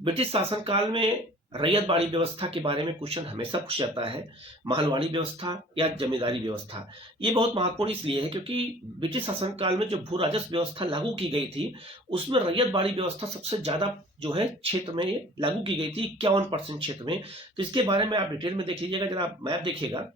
British शासनकाल में रैयतवाड़ी व्यवस्था के बारे में क्वेश्चन हमेशा पूछा जाता है। महलवाड़ी व्यवस्था या जमींदारी व्यवस्था। ये बहुत महत्वपूर्ण इसलिए है क्योंकि ब्रिटिश शासनकाल में जो भू राजस्व व्यवस्था लागू की गई थी, उसमें रैयतवाड़ी व्यवस्था सबसे ज्यादा जो है क्षेत्र में लागू की गई थी, 51% क्षेत्र में। तो इसके बारे में आप डिटेल में देख लीजिएगा, जरा आप मैप देखिएगा।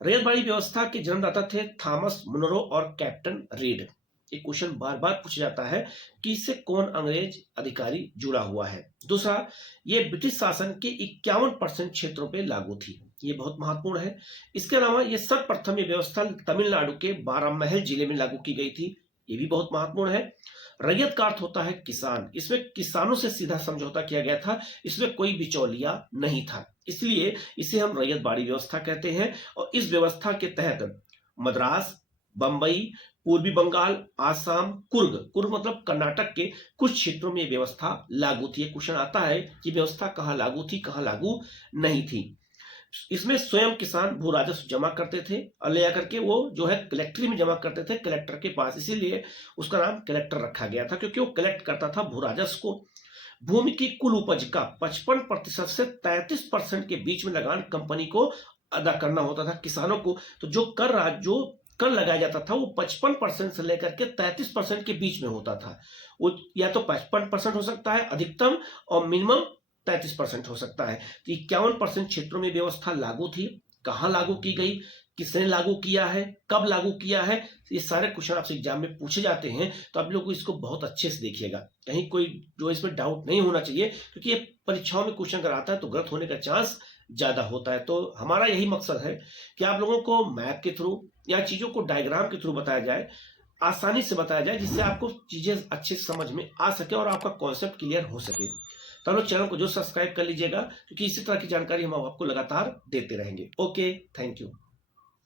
रैयतवाड़ी व्यवस्था के जन्मदाता थे थॉमस मुनरो और कैप्टन रीड। ये क्वेश्चन बार बार पूछा जाता है कि इससे कौन अंग्रेज अधिकारी जुड़ा हुआ है। दूसरा, ये ब्रिटिश शासन के 51% क्षेत्रों पे लागू थी। ये बहुत महत्वपूर्ण है। इसके अलावा ये सर्वप्रथम ये व्यवस्था तमिलनाडु के बारामहल जिले में लागू की गई थी। ये भी बहुत महत्वपूर्ण है। रैयत का अर्थ होता है किसान। इसमें किसानों से सीधा समझौता किया गया था। इसमें कोई बिचौलिया नहीं था, इसलिए इसे हम रैयतवाड़ी व्यवस्था कहते हैं। और इस व्यवस्था के तहत मद्रास, बंबई, पूर्वी बंगाल, आसाम, कुर्ग कुर्ग मतलब कर्नाटक के कुछ क्षेत्रों में यह व्यवस्था लागू थी। क्वेश्चन आता है कि व्यवस्था कहां लागू थी, कहां लागू नहीं थी। इसमें स्वयं किसान भू राजस्व जमा करते थे और ले आकर के वो जो है कलेक्ट्री में जमा करते थे, कलेक्टर के पास। इसीलिए उसका नाम कलेक्टर रखा गया था, क्योंकि वो कलेक्ट करता था भू राजस्व को। भूमि की कुल उपज का 55% से 33% के बीच में लगान कंपनी को अदा करना होता था किसानों को। तो जो कर लगाया जाता था वो 55% से लेकर के 33% के बीच में होता था। वो या तो 55% हो सकता है अधिकतम, और मिनिमम 33% हो सकता है। तो 51% क्षेत्रों में व्यवस्था लागू थी। कहां लागू की गई, किसने लागू किया है, कब लागू किया है, ये सारे क्वेश्चन आपसे एग्जाम में पूछे जाते हैं। तो आप लोग इसको बहुत अच्छे से देखिएगा, कहीं कोई जो इसमें डाउट नहीं होना चाहिए, क्योंकि ये परीक्षाओं में क्वेश्चन अगर आता है तो गलत होने का चांस ज्यादा होता है। तो हमारा यही मकसद है कि आप लोगों को मैप के थ्रू या चीजों को डायग्राम के थ्रू बताया जाए, आसानी से बताया जाए, जिससे आपको चीजें अच्छे से समझ में आ सके और आपका कॉन्सेप्ट क्लियर हो सके। तो लोग चैनल को जो सब्सक्राइब कर लीजिएगा, क्योंकि इसी तरह की जानकारी हम आपको लगातार देते रहेंगे। Okay, thank you.